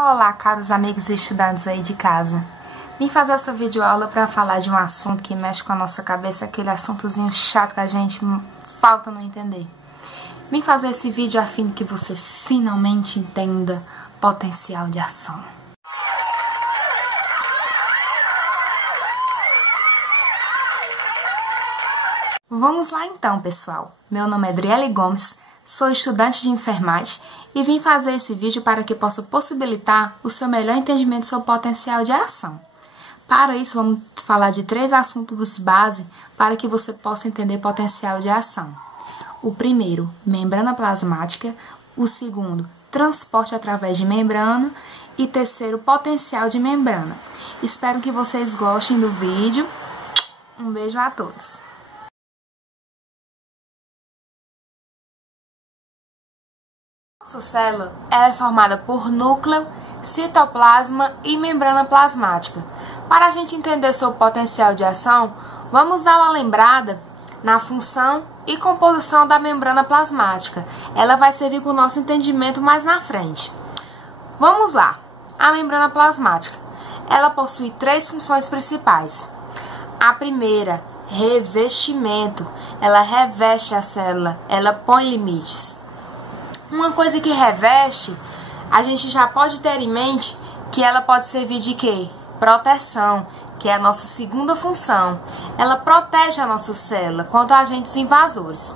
Olá, caros amigos e estudantes aí de casa. Vim fazer essa videoaula para falar de um assunto que mexe com a nossa cabeça, aquele assuntozinho chato que a gente falta não entender. Vim fazer esse vídeo a fim de que você finalmente entenda potencial de ação. Vamos lá então, pessoal. Meu nome é Adriele Gomes, sou estudante de enfermagem e vim fazer esse vídeo para que possa possibilitar o seu melhor entendimento sobre o potencial de ação. Para isso, vamos falar de 3 assuntos base para que você possa entender potencial de ação. O primeiro, membrana plasmática. O segundo, transporte através de membrana. E terceiro, potencial de membrana. Espero que vocês gostem do vídeo. Um beijo a todos. Nossa célula é formada por núcleo, citoplasma e membrana plasmática. Para a gente entender seu potencial de ação, vamos dar uma lembrada na função e composição da membrana plasmática. Ela vai servir para o nosso entendimento mais na frente. Vamos lá. A membrana plasmática. Ela possui 3 funções principais. A primeira, revestimento. Ela reveste a célula, ela põe limites. Uma coisa que reveste, a gente já pode ter em mente que ela pode servir de quê? Proteção, que é a nossa segunda função. Ela protege a nossa célula contra agentes invasores.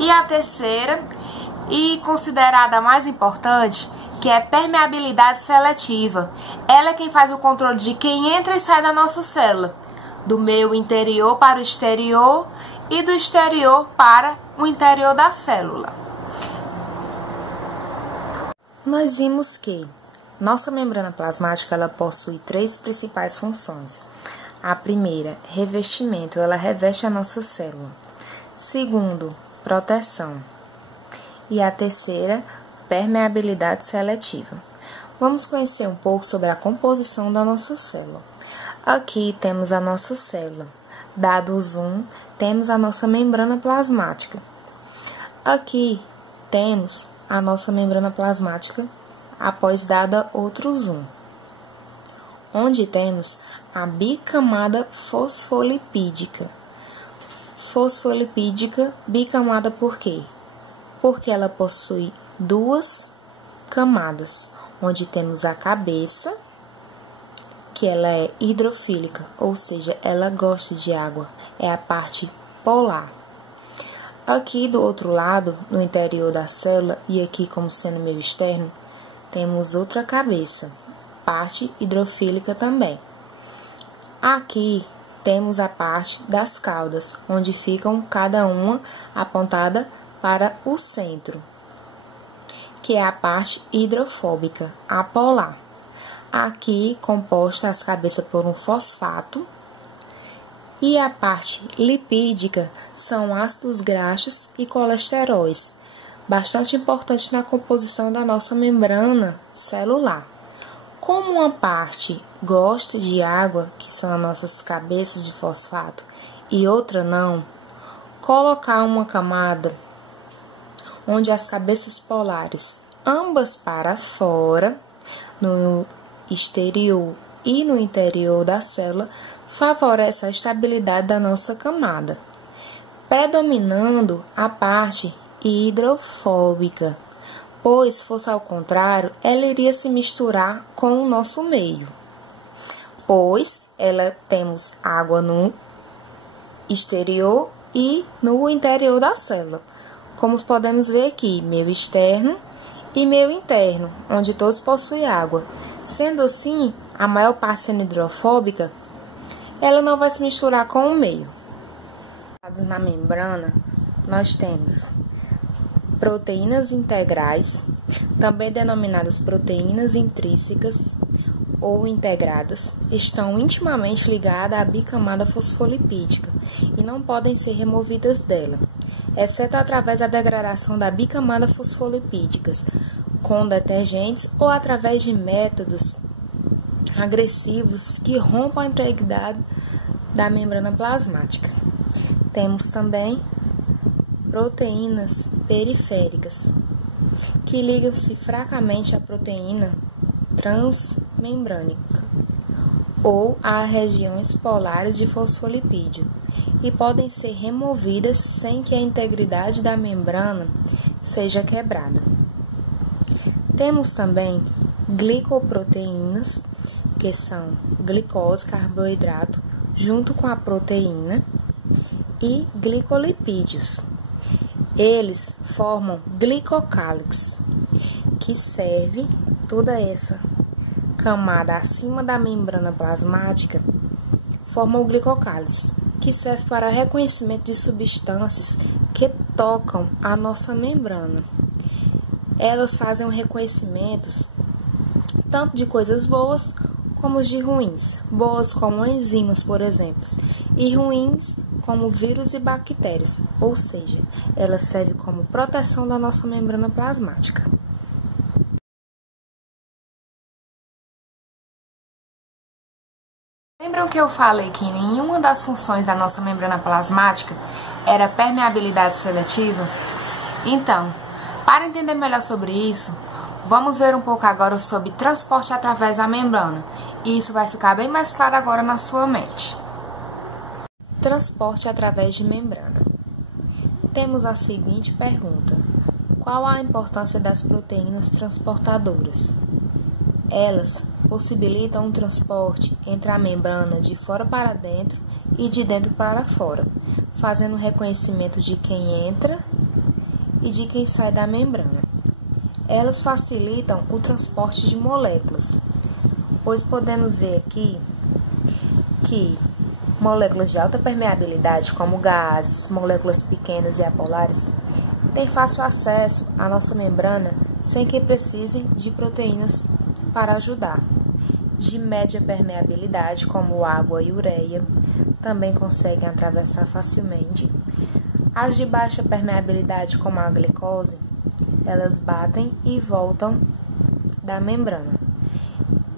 E a terceira, e considerada a mais importante, que é permeabilidade seletiva. Ela é quem faz o controle de quem entra e sai da nossa célula. Do meio interior para o exterior e do exterior para o interior da célula. Nós vimos que nossa membrana plasmática ela possui 3 principais funções. A primeira, revestimento, ela reveste a nossa célula. Segundo, proteção. E a terceira, permeabilidade seletiva. Vamos conhecer um pouco sobre a composição da nossa célula. Aqui temos a nossa célula. Dado o zoom, temos a nossa membrana plasmática. Aqui temos a nossa membrana plasmática após dada outro zoom, onde temos a bicamada fosfolipídica. Fosfolipídica bicamada por quê? Porque ela possui 2 camadas, onde temos a cabeça, que ela é hidrofílica, ou seja, ela gosta de água, é a parte polar. Aqui do outro lado, no interior da célula, e aqui como sendo meio externo, temos outra cabeça, parte hidrofílica também. Aqui temos a parte das caudas, onde ficam cada uma apontada para o centro, que é a parte hidrofóbica, apolar. Aqui composta as cabeças por um fosfato. E a parte lipídica são ácidos graxos e colesteróis, bastante importante na composição da nossa membrana celular. Como uma parte gosta de água, que são as nossas cabeças de fosfato, e outra não, colocar uma camada onde as cabeças polares, ambas para fora, no exterior e no interior da célula, favorece a estabilidade da nossa camada, predominando a parte hidrofóbica, pois, se fosse ao contrário, ela iria se misturar com o nosso meio, pois ela temos água no exterior e no interior da célula, como podemos ver aqui, meio externo e meio interno, onde todos possuem água. Sendo assim, a maior parte sendo hidrofóbica, ela não vai se misturar com o meio. Na membrana, nós temos proteínas integrais, também denominadas proteínas intrínsecas ou integradas, estão intimamente ligadas à bicamada fosfolipídica e não podem ser removidas dela, exceto através da degradação da bicamada fosfolipídicas com detergentes ou através de métodos agressivos que rompam a integridade da membrana plasmática. Temos também proteínas periféricas, que ligam-se fracamente à proteína transmembrânica ou a regiões polares de fosfolipídio e podem ser removidas sem que a integridade da membrana seja quebrada. Temos também glicoproteínas, que são glicose, carboidrato, junto com a proteína, e glicolipídios. Eles formam glicocálix, que serve toda essa camada acima da membrana plasmática, forma o glicocálix, que serve para reconhecimento de substâncias que tocam a nossa membrana. Elas fazem reconhecimentos tanto de coisas boas como de ruins. Boas como enzimas, por exemplo, e ruins como vírus e bactérias, ou seja, ela serve como proteção da nossa membrana plasmática. Lembram que eu falei que nenhuma das funções da nossa membrana plasmática era permeabilidade seletiva? Então, para entender melhor sobre isso, vamos ver um pouco agora sobre transporte através da membrana, e isso vai ficar bem mais claro agora na sua mente. Transporte através de membrana. Temos a seguinte pergunta: qual a importância das proteínas transportadoras? Elas possibilitam um transporte entre a membrana de fora para dentro e de dentro para fora, fazendo o reconhecimento de quem entra e de quem sai da membrana. Elas facilitam o transporte de moléculas, pois podemos ver aqui que moléculas de alta permeabilidade, como gases, moléculas pequenas e apolares, têm fácil acesso à nossa membrana sem que precisem de proteínas para ajudar. De média permeabilidade, como água e ureia, também conseguem atravessar facilmente. As de baixa permeabilidade, como a glicose, elas batem e voltam da membrana.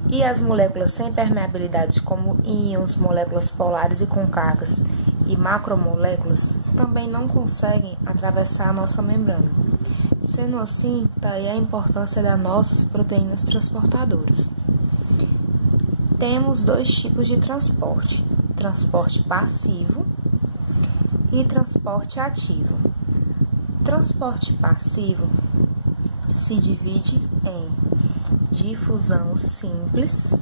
E as moléculas sem permeabilidade, como íons, moléculas polares e com cargas e macromoléculas, também não conseguem atravessar a nossa membrana. Sendo assim, daí a importância das nossas proteínas transportadoras. Temos dois tipos de transporte: transporte passivo e transporte ativo. Transporte passivo se divide em difusão simples,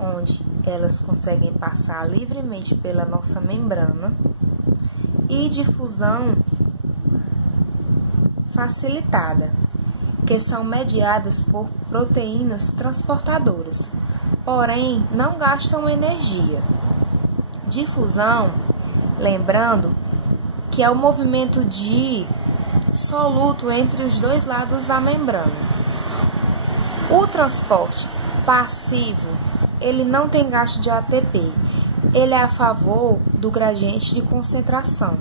onde elas conseguem passar livremente pela nossa membrana, e difusão facilitada, que são mediadas por proteínas transportadoras, porém não gastam energia. Difusão, lembrando que é o movimento de soluto entre os dois lados da membrana. O transporte passivo, ele não tem gasto de ATP, ele é a favor do gradiente de concentração,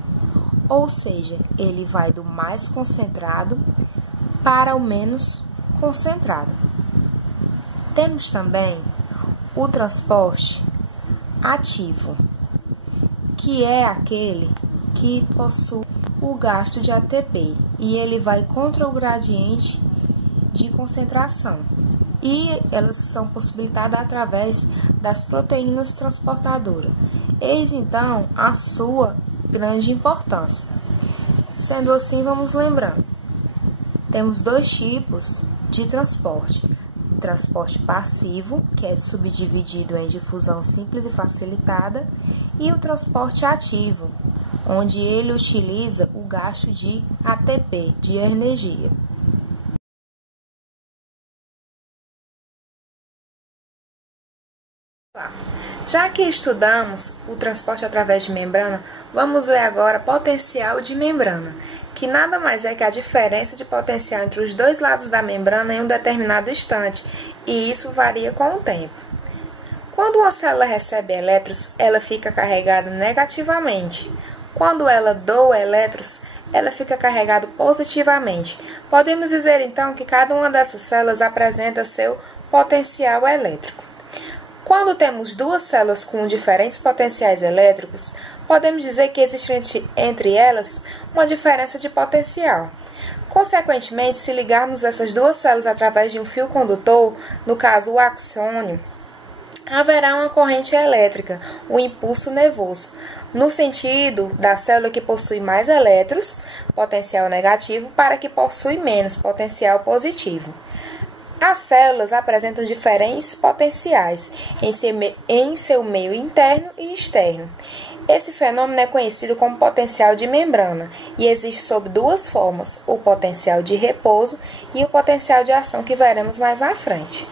ou seja, ele vai do mais concentrado para o menos concentrado. Temos também o transporte ativo, que é aquele que possui o gasto de ATP e ele vai contra o gradiente de concentração. E elas são possibilitadas através das proteínas transportadoras. Eis então a sua grande importância. Sendo assim, vamos lembrando: temos dois tipos de transporte: transporte passivo, que é subdividido em difusão simples e facilitada, e o transporte ativo, onde ele utiliza o gasto de ATP, de energia. Já que estudamos o transporte através de membrana, vamos ver agora potencial de membrana, que nada mais é que a diferença de potencial entre os dois lados da membrana em um determinado instante, e isso varia com o tempo. Quando uma célula recebe elétrons, ela fica carregada negativamente. Quando ela doa elétrons, ela fica carregada positivamente. Podemos dizer então que cada uma dessas células apresenta seu potencial elétrico. Quando temos duas células com diferentes potenciais elétricos, podemos dizer que existe entre elas uma diferença de potencial. Consequentemente, se ligarmos essas duas células através de um fio condutor, no caso o axônio, haverá uma corrente elétrica, um impulso nervoso, no sentido da célula que possui mais elétrons, potencial negativo, para a que possui menos, potencial positivo. As células apresentam diferentes potenciais em seu meio interno e externo. Esse fenômeno é conhecido como potencial de membrana e existe sob duas formas, o potencial de repouso e o potencial de ação, que veremos mais na frente.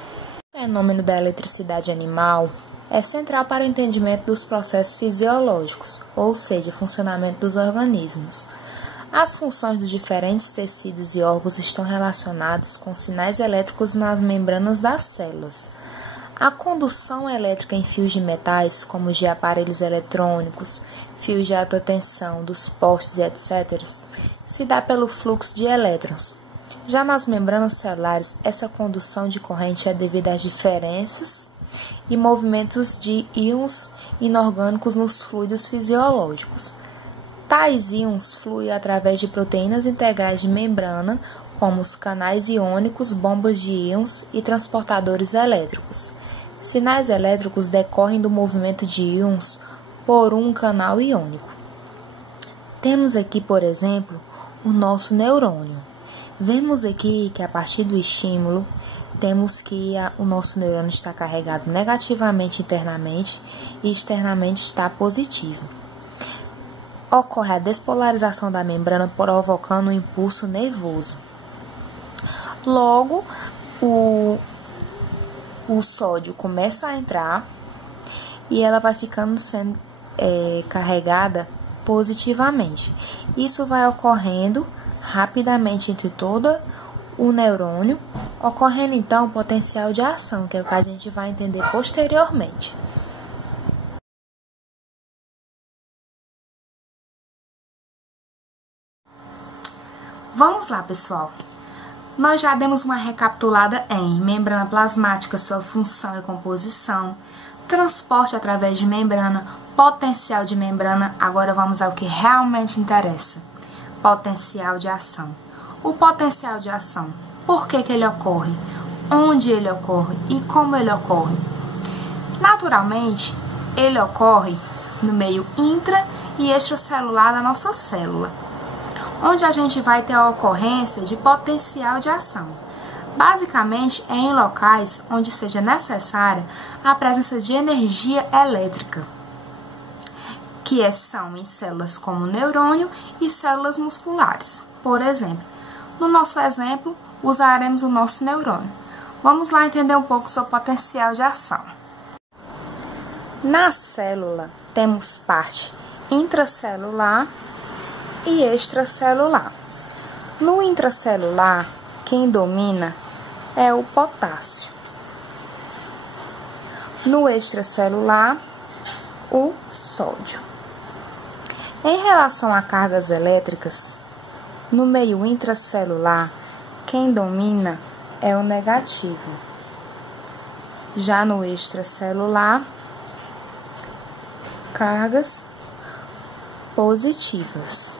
O fenômeno da eletricidade animal é central para o entendimento dos processos fisiológicos, ou seja, funcionamento dos organismos. As funções dos diferentes tecidos e órgãos estão relacionados com sinais elétricos nas membranas das células. A condução elétrica em fios de metais, como os de aparelhos eletrônicos, fios de alta tensão, dos postes e etc., se dá pelo fluxo de elétrons. Já nas membranas celulares, essa condução de corrente é devida às diferenças e movimentos de íons inorgânicos nos fluidos fisiológicos. Tais íons fluem através de proteínas integrais de membrana, como os canais iônicos, bombas de íons e transportadores elétricos. Sinais elétricos decorrem do movimento de íons por um canal iônico. Temos aqui, por exemplo, o nosso neurônio. Vemos aqui que a partir do estímulo, temos que o nosso neurônio está carregado negativamente internamente e externamente está positivo. Ocorre a despolarização da membrana provocando um impulso nervoso. Logo, o sódio começa a entrar e ela vai sendo carregada positivamente. Isso vai ocorrendo rapidamente entre todo o neurônio, ocorrendo então o potencial de ação, que é o que a gente vai entender posteriormente. Vamos lá, pessoal. Nós já demos uma recapitulada em membrana plasmática, sua função e composição, transporte através de membrana, potencial de membrana. Agora vamos ao que realmente interessa: potencial de ação. O potencial de ação, por que ele ocorre? Onde ele ocorre e como ele ocorre? Naturalmente, ele ocorre no meio intra e extracelular da nossa célula, onde a gente vai ter a ocorrência de potencial de ação. Basicamente, é em locais onde seja necessária a presença de energia elétrica, que são em células como neurônio e células musculares. Por exemplo, no nosso exemplo, usaremos o nosso neurônio. Vamos lá entender um pouco sobre o potencial de ação. Na célula, temos parte intracelular e extracelular. No intracelular, quem domina é o potássio. No extracelular, o sódio. Em relação a cargas elétricas, no meio intracelular, quem domina é o negativo. Já no extracelular, cargas positivas.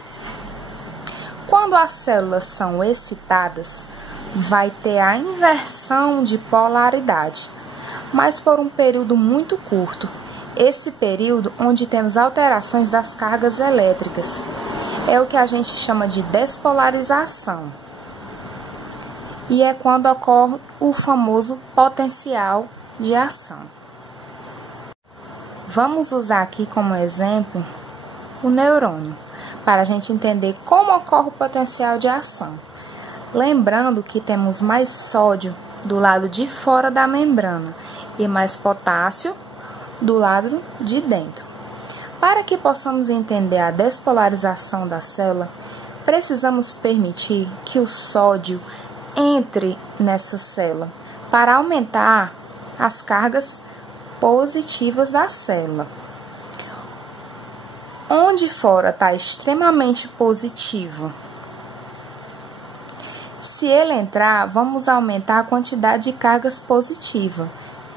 Quando as células são excitadas, vai ter a inversão de polaridade, mas por um período muito curto. Esse período onde temos alterações das cargas elétricas é o que a gente chama de despolarização. E é quando ocorre o famoso potencial de ação. Vamos usar aqui como exemplo o neurônio, para a gente entender como ocorre o potencial de ação. Lembrando que temos mais sódio do lado de fora da membrana e mais potássio do lado de dentro. Para que possamos entender a despolarização da célula, precisamos permitir que o sódio entre nessa célula para aumentar as cargas positivas da célula. Onde fora está extremamente positivo, se ele entrar, vamos aumentar a quantidade de cargas positivas,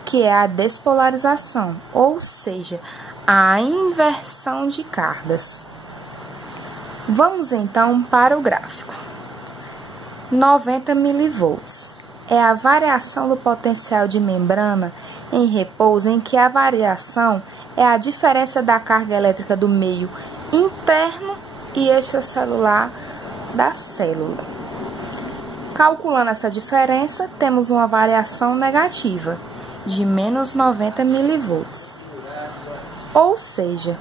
que é a despolarização, ou seja, a inversão de cargas. Vamos então para o gráfico. 90 mV. É a variação do potencial de membrana em repouso, em que a variação é a diferença da carga elétrica do meio interno e extracelular da célula. Calculando essa diferença, temos uma variação negativa de menos 90 mV. Ou seja,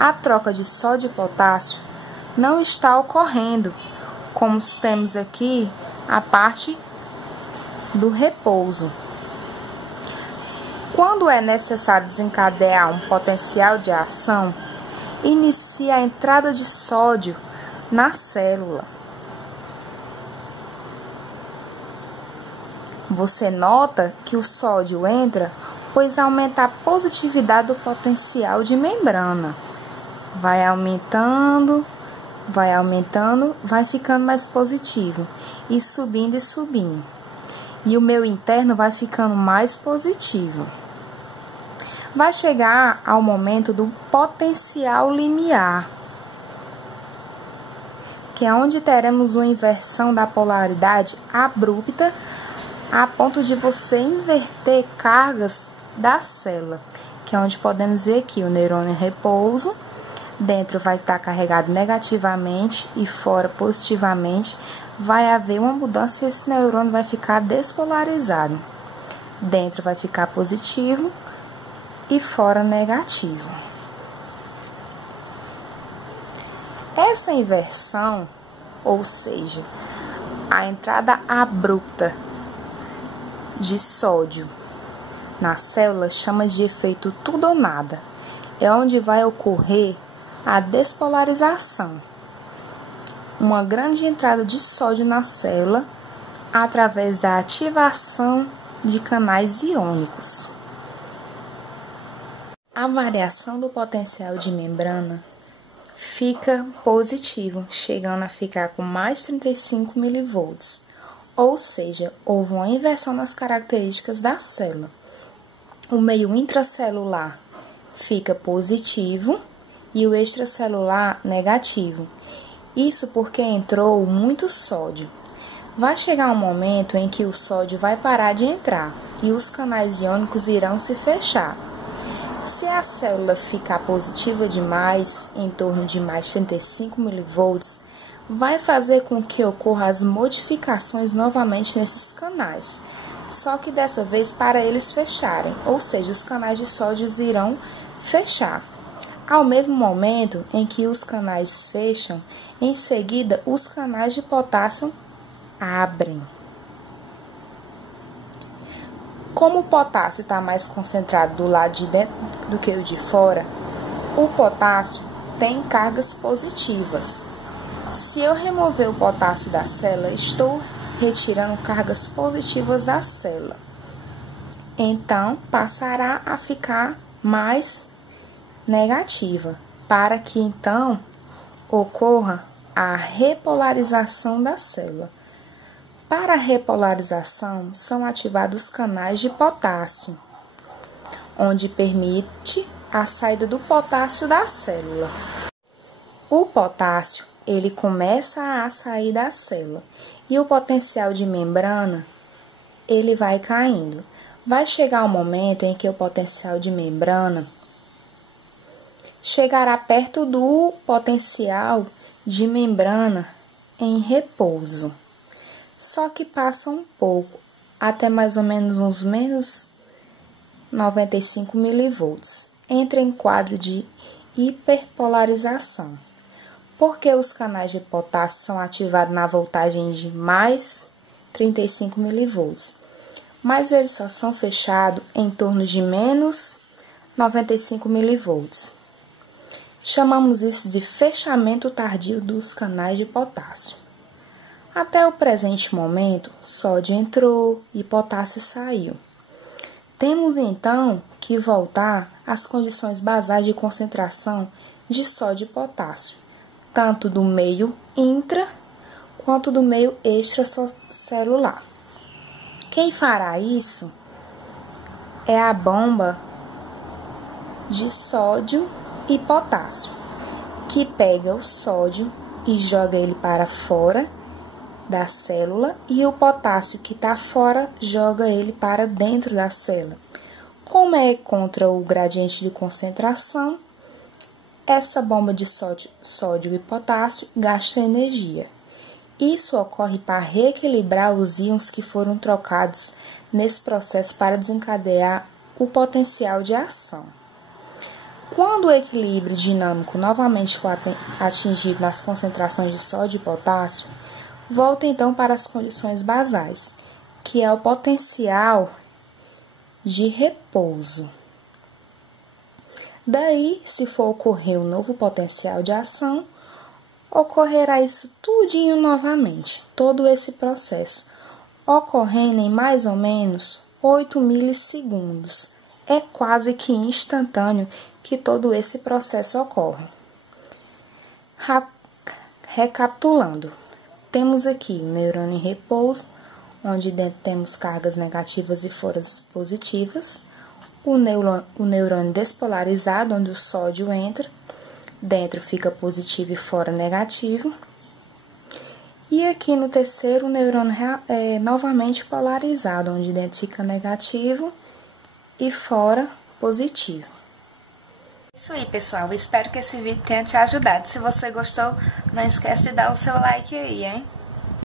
a troca de sódio e potássio não está ocorrendo, como temos aqui a parte do repouso. Quando é necessário desencadear um potencial de ação, inicia a entrada de sódio na célula. Você nota que o sódio entra, pois aumenta a positividade do potencial de membrana. Vai aumentando, vai ficando mais positivo, e subindo. E o meu interno vai ficando mais positivo. Vai chegar ao momento do potencial limiar, que é onde teremos uma inversão da polaridade abrupta, a ponto de você inverter cargas da célula, que é onde podemos ver aqui o neurônio em repouso. Dentro vai estar carregado negativamente e fora positivamente. Vai haver uma mudança e esse neurônio vai ficar despolarizado. Dentro vai ficar positivo e fora negativo. Essa inversão, ou seja, a entrada abrupta de sódio na célula, chama de efeito tudo ou nada. É onde vai ocorrer a despolarização. Uma grande entrada de sódio na célula através da ativação de canais iônicos. A variação do potencial de membrana fica positivo, chegando a ficar com mais 35 mV. Ou seja, houve uma inversão nas características da célula. O meio intracelular fica positivo e o extracelular negativo. Isso porque entrou muito sódio. Vai chegar um momento em que o sódio vai parar de entrar e os canais iônicos irão se fechar. Se a célula ficar positiva demais, em torno de mais 35 mV, vai fazer com que ocorram as modificações novamente nesses canais, só que dessa vez para eles fecharem, ou seja, os canais de sódio irão fechar. Ao mesmo momento em que os canais fecham, em seguida os canais de potássio abrem. Como o potássio está mais concentrado do lado de dentro do que o de fora, o potássio tem cargas positivas. Se eu remover o potássio da célula, estou retirando cargas positivas da célula. Então, passará a ficar mais negativa, para que então ocorra a repolarização da célula. Para a repolarização, são ativados canais de potássio, onde permite a saída do potássio da célula. O potássio, ele começa a sair da célula e o potencial de membrana, ele vai caindo. Vai chegar um momento em que o potencial de membrana chegará perto do potencial de membrana em repouso. Só que passa um pouco, até mais ou menos uns menos 95 mV. Entra em quadro de hiperpolarização, porque os canais de potássio são ativados na voltagem de mais 35 mV, mas eles só são fechados em torno de menos 95 mV. Chamamos isso de fechamento tardio dos canais de potássio. Até o presente momento, sódio entrou e potássio saiu. Temos então que voltar às condições basais de concentração de sódio e potássio, tanto do meio intra quanto do meio extracelular. Quem fará isso é a bomba de sódio e potássio, que pega o sódio e joga ele para fora da célula e o potássio que está fora joga ele para dentro da célula. Como é contra o gradiente de concentração, essa bomba de sódio e potássio gasta energia. Isso ocorre para reequilibrar os íons que foram trocados nesse processo para desencadear o potencial de ação. Quando o equilíbrio dinâmico novamente for atingido nas concentrações de sódio e potássio, volta então para as condições basais, que é o potencial de repouso. Daí, se for ocorrer um novo potencial de ação, ocorrerá isso tudinho novamente, todo esse processo, ocorrendo em mais ou menos 8 milissegundos. É quase que instantâneo que todo esse processo ocorre. Recapitulando, temos aqui o neurônio em repouso, onde dentro temos cargas negativas e forças positivas, o neurônio despolarizado, onde o sódio entra, dentro fica positivo e fora negativo. E aqui no terceiro, o neurônio novamente polarizado, onde dentro fica negativo e fora positivo. Isso aí, pessoal. Espero que esse vídeo tenha te ajudado. Se você gostou, não esquece de dar o seu like aí, hein?